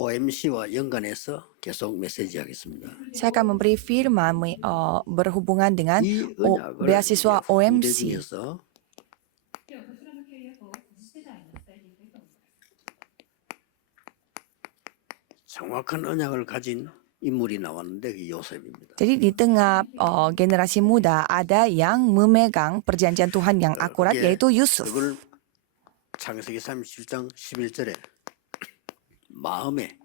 OMC와 연관해서 계속 메시지하겠습니다. Saya akan memberi firman berhubungan dengan 이 언약을 beasiswa 이제 후대 OMC. 중에서 정확한 언약을 가진 인물이 나왔는데 그 요셉입니다. Jadi di tengah generasi muda ada yang memegang perjanjian Tuhan yang akurat, 그게 yaitu Yusuf. 그걸 창세기 37장 11절에 마음에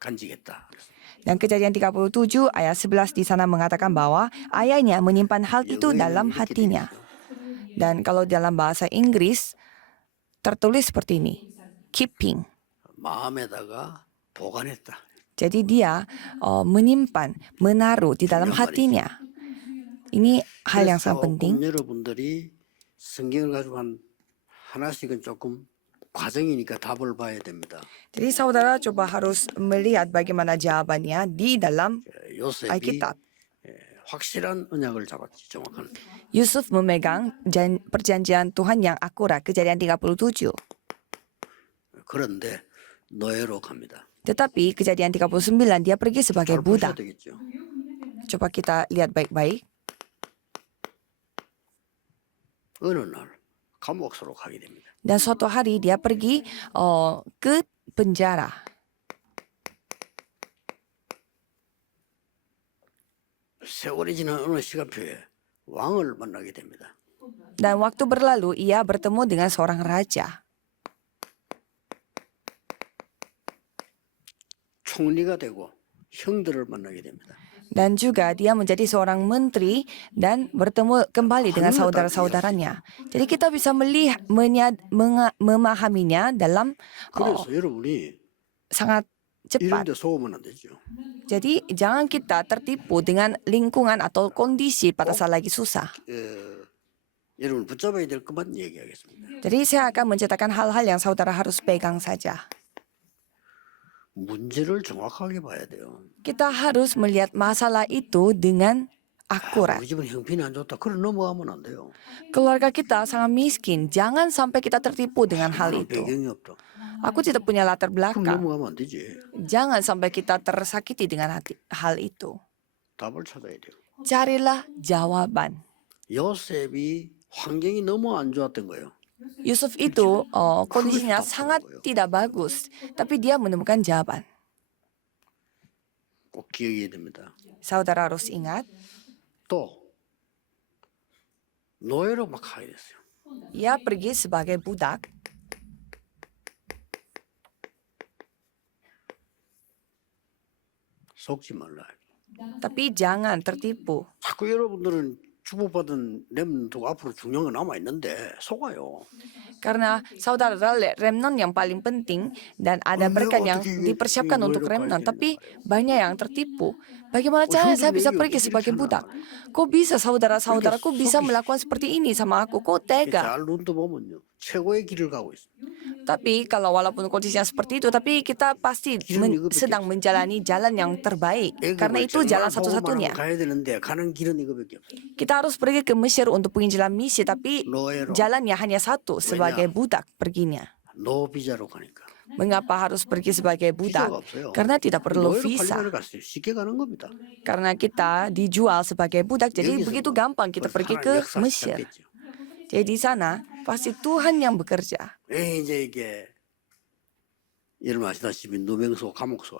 간직했다. Dan Kejadian 37 ayat 11 di sana mengatakan bahwa ayahnya menyimpan hal itu dalam hatinya. Dan kalau dalam bahasa Inggris tertulis seperti ini, keeping. 마음에다가 보관했다. Jadi dia menyimpan, menaruh di dalam hatinya. Ini hal yang sangat penting. 여러분들이 성경을 가지고 하나씩은 조금 과정이니까 답을 봐야 됩니다. Jadi saudara coba harus melihat bagaimana jawabannya di dalam 요셉이 Alkitab. 확실한 언약을 잡았지, 정확한. Yusuf memegang perjanjian Tuhan yang akurat, Kejadian 37. 그런데 노예로 갑니다. Tetapi Kejadian 39 dia pergi sebagai 잘 보셔야 budak. 되겠죠. Coba kita lihat baik-baik. 어느 날 감옥으로 가게 됩니다. Dan suatu hari dia pergi ke penjara. 세월이 지난 어느 시간표에 왕을 만나게 됩니다. Dan waktu berlalu ia bertemu dengan seorang raja. 총리가 되고 형들을 만나게 됩니다. Dan juga dia menjadi seorang menteri dan bertemu kembali dengan saudara-saudaranya. Jadi kita bisa melihat, memahaminya dalam 그래서 여러분이 sangat 이런 cepat. 데 속으면 안 되죠. Jadi jangan kita tertipu dengan lingkungan atau kondisi pada saat lagi susah. 여러분 붙잡아야 될 것만 얘기하겠습니다. Jadi saya akan menceritakan hal-hal yang saudara harus pegang saja. 문제를 정확하게 봐야 돼요. Kita harus melihat masalah itu dengan akurat. 우리 집은 형편이 안 좋다. 그래 넘어가면 안 돼요. Keluarga kita sangat miskin. Jangan sampai kita tertipu dengan hal 그런 itu. 배경이 없다. Aku tidak punya latar 그럼 belakang. 넘어가면 안 되지. Jangan sampai kita tersakiti dengan hal itu. 답을 찾아야 돼요. Carilah jawaban. 요셉이 환경이 너무 안 좋았던 거예요. Yusuf itu kondisinya sangat tidak bagus, tapi dia menemukan jawaban. 꼭 기억해야 됩니다. Saudara harus ingat, 또 노예로 막 가게 됐어요. ia pergi sebagai budak. 속지 말라. Tapi jangan tertipu. 자꾸 여러분들은 주복받은 렘 두고 앞으로 중요한 거 남아 있는데 속아요. Karena saudara remnon yang paling penting dan ada berkat yang dipersiapkan untuk remnon, tapi banyak yang tertipu. Bagaimana caranya saya bisa pergi sebagai budak? Kok bisa saudara-saudaraku bisa melakukan seperti ini sama aku? Kok tega? 잘 눈떠 보면요. 최고의 길을 가고 있어요. Tapi kalau walaupun kondisinya seperti itu, tapi kita pasti sedang menjalani jalan yang terbaik. Karena itu jalan satu-satunya. 가야 되는데 가는 길은 이거밖에 없어요. Kita harus pergi ke Mesir untuk penginjilan misi, tapi 노예로 jalannya hanya satu, sebagai budak perginya. 노비자로 가니까. Mengapa harus pergi sebagai budak? 비자가 없어요. Karena tidak perlu 노예로 visa. 팔리면 갔어요. 쉽게 가는 겁니다. Karena kita dijual sebagai budak, jadi 여기서 begitu 뭐 gampang kita pergi 하나님 ke 역사 Mesir. 시작됐죠. Jadi di sana pasti Tuhan yang bekerja. 이제 이게 여러분 아시다시피 누명소 감옥소.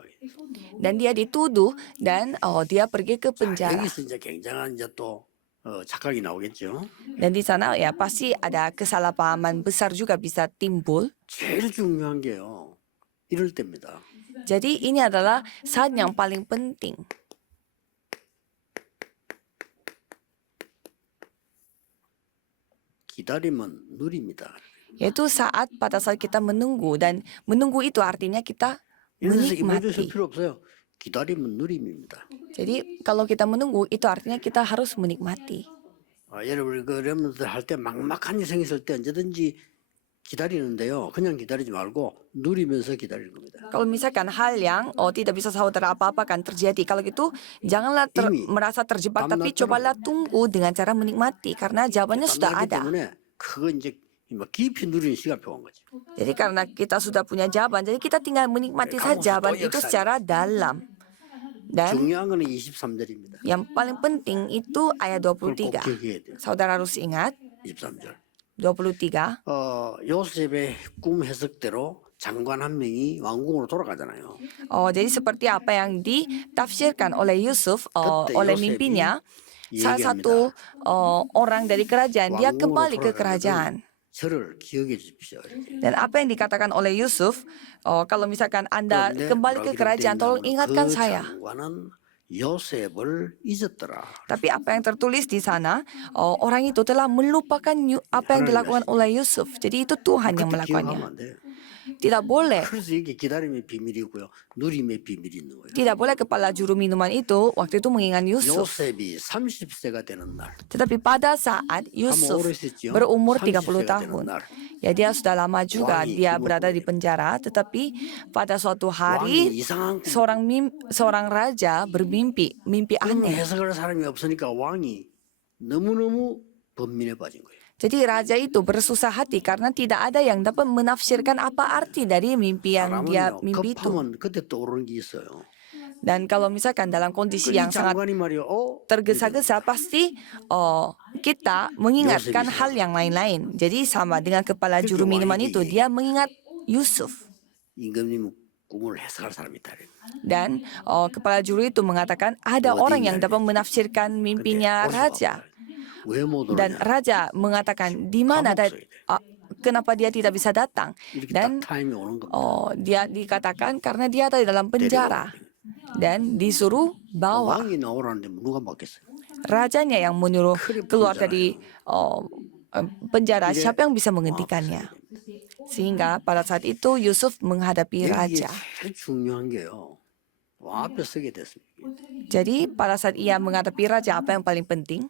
Dan dia dituduh dan dia pergi ke penjara. 여기서 이제 굉장한 이제 또 착각이 나오겠죠. Dan di sana ya pasti ada kesalahpahaman besar juga bisa timbul. 제일 중요한 게요. 이럴 때입니다. Jadi ini adalah saat yang paling penting. 기다림은 누립니다. Yaitu pada saat kita menunggu, dan menunggu itu artinya kita 이래서 임해주실 menikmati. 필요 없어요. 기다림은 누림입니다. Jadi kalau kita menunggu itu artinya kita harus menikmati. 여러분 그 렘넌트 할 때 막막한 일이 있을 때 언제든지 기다리는데요. 그냥 기다리지 말고 누리면서 기다리는 겁니다. Kalau misalkan hal yang tidak bisa saudara apa-apakan terjadi, kalau gitu janganlah merasa terjebak, tapi cobalah tunggu dengan cara menikmati karena jawabannya sudah 땀나기 ada. 때문에 그거 이제 깊이 누리는 시간표가 온 거지. Jadi karena kita sudah punya jawaban, jadi kita tinggal menikmati saja jawaban itu secara dalam. Dan 중요한 거는 23절입니다. yang paling penting itu ayat 그걸 꼭 23. 기억해야 돼요. Saudara harus ingat 23절. 23. 요셉의 꿈 해석대로 장관 한 명이 왕궁으로 돌아가잖아요. Jadi seperti apa yang ditafsirkan oleh Yusuf 그때 oleh 요셉이 mimpinya, salah 얘기합니다. satu orang dari kerajaan dia 왕궁으로 kembali ke 돌아가거든 kerajaan. 저를 기억해 주십시오. 이렇게. Dan apa yang dikatakan oleh Yusuf, kalau misalkan Anda 그런데 kembali ke 뭐라고 kerajaan, tolong 기록되어 ingatkan 있냐면 saya. 그 장관은 요셉을 잊었더라. Tapi apa yang tertulis di sana, orang itu telah melupakan apa yang dilakukan oleh Yusuf. Jadi itu Tuhan yang 그때 melakukannya. 기억하면 안 돼요. Tidak boleh. 그래서 이게 기다림의 비밀이고요. 누림의 비밀이 있는 거예요. Tidak boleh kepala juru minuman itu waktu itu mengingat Yusuf. 요셉이 30세가 되는 날. Tetapi pada saat Yusuf 오래 있었죠. berumur 30 30 세가 tahun, 되는 날. ya dia sudah lama juga 왕이 dia 꿈을 berada di 꾸게 penjara. Tetapi pada suatu 왕이 hari 이상한 꿈. seorang raja bermimpi, mimpi 꿈 aneh. 해석할 사람이 없으니까 왕이 너무너무 번민에 빠진 거예요. Jadi raja itu bersusah hati karena tidak ada yang dapat menafsirkan apa arti dari mimpi yang dia 사람은요 mimpi itu. 급하면 그때 떠오르는 게 있어요. Dan kalau misalkan dalam kondisi 이 yang sangat 장관이 말이요. tergesa-gesa, pasti kita mengingatkan hal yang lain-lain. Jadi sama dengan kepala juru minuman itu, dia mengingat Yusuf. 임금님 꿈을 해석할 사람이 있다. Dan kepala juru itu mengatakan ada orang yang dapat menafsirkan mimpinya raja. 왜못 Dan 오느냐? raja mengatakan di mana kenapa dia tidak bisa datang. 이렇게 Dan 딱 타임이 오는 겁니다. dia dikatakan karena dia ada di dalam penjara. Dan disuruh bawa. 왕이 나오라는데 누가 막겠어요? Rajanya yang menyuruh keluar dari penjara, 이래 siapa yang bisa menghentikannya? Sehingga pada saat itu Yusuf menghadapi 여기에 raja. 제일 중요한 게요. 왕 앞에 서게 됐습니다. Jadi pada saat ia menghadapi raja, apa yang paling penting?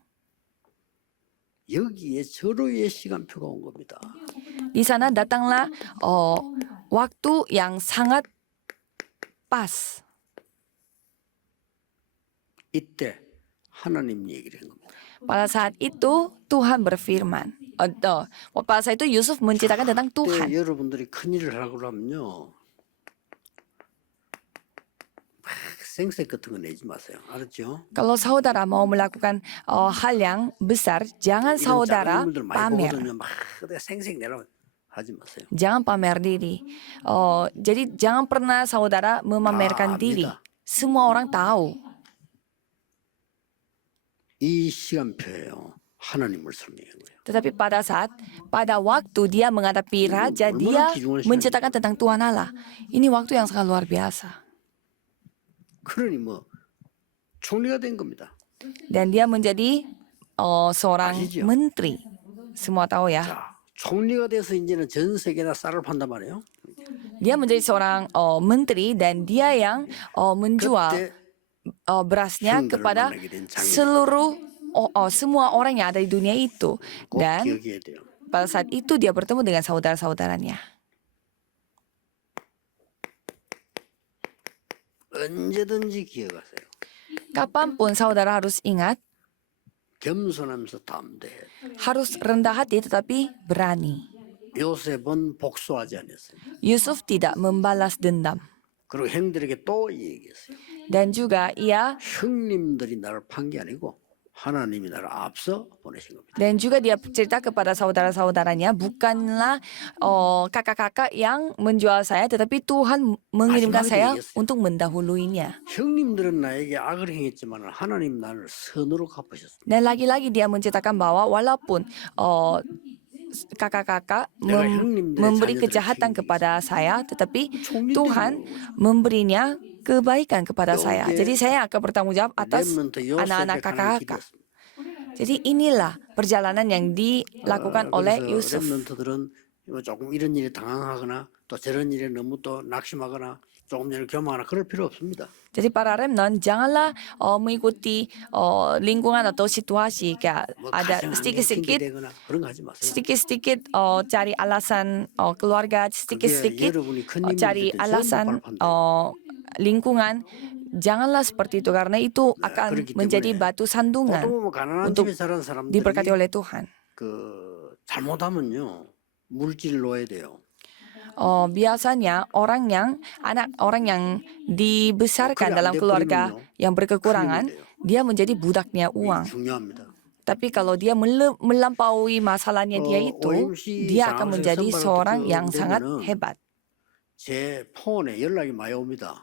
여기에 절호의 시간표가 온 겁니다. Di sana datanglah waktu yang sangat pas. 이때 하나님 얘기를 한 겁니다. Pada saat itu Tuhan berfirman. Pada saat itu Yusuf menceritakan tentang 그때 Tuhan. 여러분들이 큰 일을 하려고 하면요. 막 생색 같은 거 내지 마세요. 알았죠? Kalau saudara mau melakukan hal yang besar, jangan 이런 saudara 작은 인물들 많이 pamer. 보거든요. 막 내가 생색 내라고 하지 마세요. Jangan pamer diri. Jadi jangan pernah saudara memamerkan diri. 압니다. Semua orang tahu. 이 시간표예요. 하나님을 설명한 거예요. Tetapi pada waktu dia menghadapi raja, dia menceritakan tentang Tuhan Allah. Ini waktu yang sangat luar biasa. 그러니 뭐 총리가 된 겁니다. Dan dia menjadi seorang 아시죠? menteri. Semua tahu ya. 자, 총리가 돼서 이제는 전 세계나 쌀을 판단 말이에요. Dia menjadi seorang menteri dan dia yang menjual 그때 berasnya 형들을 kepada 만나게 된 장면 seluruh semua orang yang ada di dunia itu. 꼭 Dan 기억해야 돼요. pada saat itu dia bertemu dengan saudara-saudaranya. 언제든지 기억하세요. Kapanpun saudara harus ingat, 겸손하면서 담대해. harus rendah hati tetapi berani. 요셉은 복수하지 않았어요. Yusuf tidak membalas dendam. 그리고 형들에게 또 얘기했어요. Dan juga ia 형님들이 나를 판 게 아니고 하나님이 나를 앞서 보내신 겁니다. Dan juga dia cerita kepada saudara-saudaranya, bukanlah kakak-kakak yang menjual saya, tetapi Tuhan mengirimkan saya untuk mendahuluinya. 형님들은 나에게 악을 행했지만 하나님 나를 선으로 갚으셨습니다. Dan lagi-lagi dia menceritakan bahwa walaupun kakak-kakak memberi kejahatan kepada saya, tetapi Tuhan memberinya kebaikan kepada saya. Jadi saya akan bertanggung jawab atas anak-anak kakak-kakak. Jadi inilah perjalanan yang dilakukan oleh Yusuf. 렘넌트들은 조금 이런 일에 당황하거나 또 저런 일에 너무 또 낙심하거나 조금 전에 교만하거나 그럴 필요 없습니다. Jadi para remnant janganlah mengikuti lingkungan atau situasi kayak 뭐 ada 가정 안에 sedikit-sedikit 핑계대거나 그런 거 하지 마세요. sedikit-sedikit cari alasan keluarga, sedikit-sedikit 여러분이 큰 cari 힘이 될 때 alasan 전부 발판돼요. lingkungan. Janganlah seperti itu karena itu akan 그렇기 menjadi 때문에 batu sandungan 보통 가난한 untuk 집에 자란 사람들이 diberkati oleh Tuhan. 그 잘못하면요 물질을 놓아야 돼요. Biasanya anak orang yang dibesarkan 그래 안 dalam keluarga 돼버리면요. yang berkekurangan, 큰일 나요. dia menjadi budaknya 이게 uang. 중요합니다. Tapi kalau dia melampaui masalahnya dia itu, OMC dia akan 장학생 menjadi 선발을 seorang 어떻게 yang sangat 되면은 hebat. 제 폰에 연락이 많이 옵니다.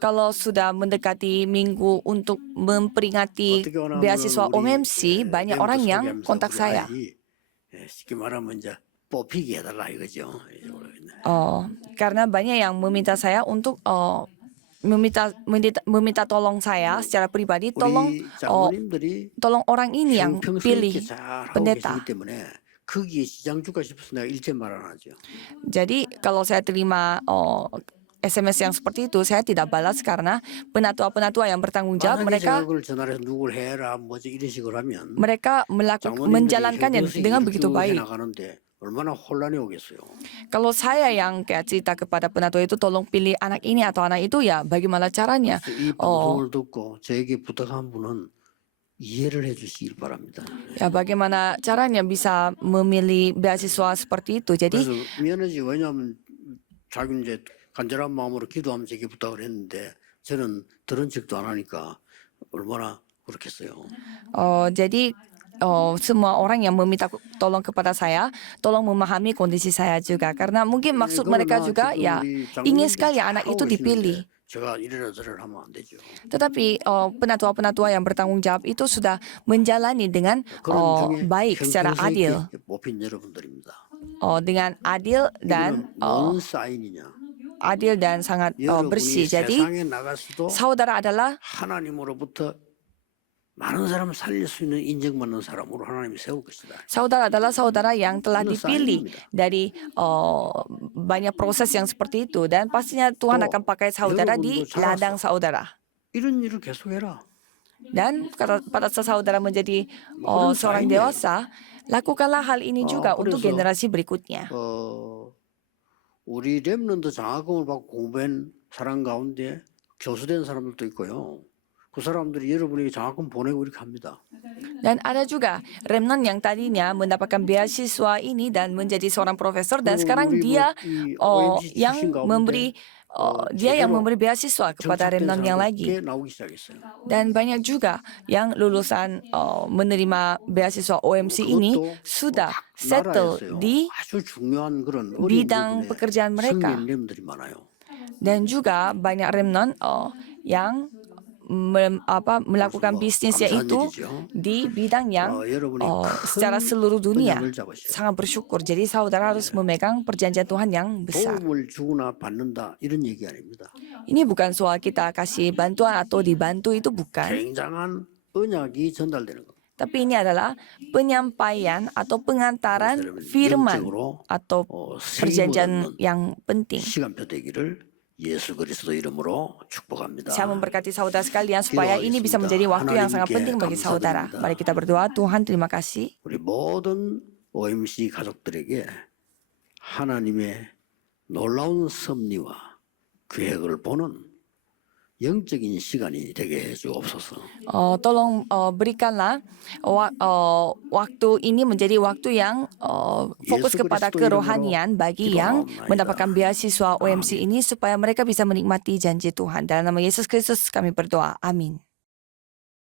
Kalau sudah mendekati minggu untuk memperingati 어떻게 하냐면 beasiswa 우리 OMC, banyak 멘토 orang yang 소개하면서 kontak 우리 saya. 아이 쉽게 말하면 이제 뽑히게 해달라 이거죠. Karena banyak yang meminta saya untuk meminta tolong saya secara pribadi, tolong 우리 장로님들이 orang ini yang 평생 pilih 이렇게 잘 하고 pendeta. 계시기 때문에 거기에 시장주가 싶어서 내가 일제 말 안 하죠. Jadi kalau saya terima SMS yang seperti itu, saya tidak balas karena penatua-penatua yang bertanggung jawab 만약에 mereka 제가 그걸 전화를 해서 누굴 해라 뭐지 이런 식으로 하면 장로님들이 menjalankannya 형평성 dengan begitu 이렇게 baik. 해나가는데 얼마나 혼란이 오겠어요. Kalau saya yang kayak cerita kepada penatua itu tolong pilih anak ini atau anak itu, ya bagaimana caranya? 그래서 이 방송을 듣고 저에게 부탁한 분은 이해를 해주시길 바랍니다. Ya bagaimana caranya bisa memilih beasiswa seperti itu. Jadi 그래서 미안하지 왜냐하면 자기는 이제 간절한 마음으로 기도하면 제게 부탁을 했는데 저는 들은 척도 안 하니까 얼마나 그렇겠어요. jadi semua orang yang meminta tolong kepada saya, tolong memahami kondisi saya juga. Karena mungkin maksud mereka juga ya ingin sekali anak itu dipilih. 제가 이래라 저래라 하면 안 되죠. Tetapi penatua-penatua yang bertanggung jawab itu sudah menjalani dengan 그런 중에 baik secara 형평성 adil. 있게 뽑힌 여러분들입니다. Dengan adil dan 이거는 뭔 사인이냐? adil dan sangat bersih. 여러분이 Jadi 세상에 나가서도 saudara adalah 하나님으로부터 많은 사람을 살릴 수 있는 인정받는 사람으로 하나님이 세울 것이다. saudara adalah saudara yang telah Itu dipilih sain입니다. dari banyak proses yang seperti itu, dan pastinya Tuhan akan pakai saudara di 여러분도 ladang saudara. 이런 일을 계속해라. Dan pada saat saudara menjadi seorang sainnya. dewasa, lakukanlah hal ini juga untuk 그래서, generasi berikutnya. 우리 렘넌트 장학금을 받고 공부한 사람 가운데 교수된 사람들도 있고요. 그 사람들이 여러분에게 장학금 보내고 이렇게 합니다. Dan ada juga remnant yang tadinya mendapatkan beasiswa ini dan menjadi seorang profesor, dan sekarang dia yang memberi dia yang memberi beasiswa kepada remnant yang lagi. 나오기 시작했어요. Dan banyak juga yang lulusan menerima beasiswa OMC ini sudah settle 나라에서요. di 아주 중요한 그런 bidang pekerjaan mereka. 렘들이 많아요. Dan juga banyak remnant yang melakukan bisnisnya itu di bidang yang secara seluruh dunia. Sangat bersyukur. Jadi saudara harus memegang perjanjian Tuhan yang besar. 도움을 주거나 받는다 이런 얘기 아닙니다. Ini bukan soal kita kasih bantuan atau dibantu, itu bukan. 굉장한 언약이 전달되는 겁니다. Tapi ini adalah penyampaian atau pengantaran firman atau perjanjian yang penting. 시간표 되기를 예수 그리스도 이름으로 축복합니다. Saya memberkati saudara sekalian supaya ini bisa menjadi waktu yang sangat penting bagi saudara. Mari kita berdoa. Tuhan, terima kasih. 우리 모든 OMC 가족들에게 하나님의 놀라운 섭리와 계획을 보는 영적인 시간이 되게 해주옵소서. Tolong berikanlah waktu ini menjadi waktu yang fokus kepada kerohanian bagi yang mendapatkan beasiswa OMC ini, supaya mereka bisa menikmati janji Tuhan. Dalam nama Yesus Kristus kami berdoa. Amin.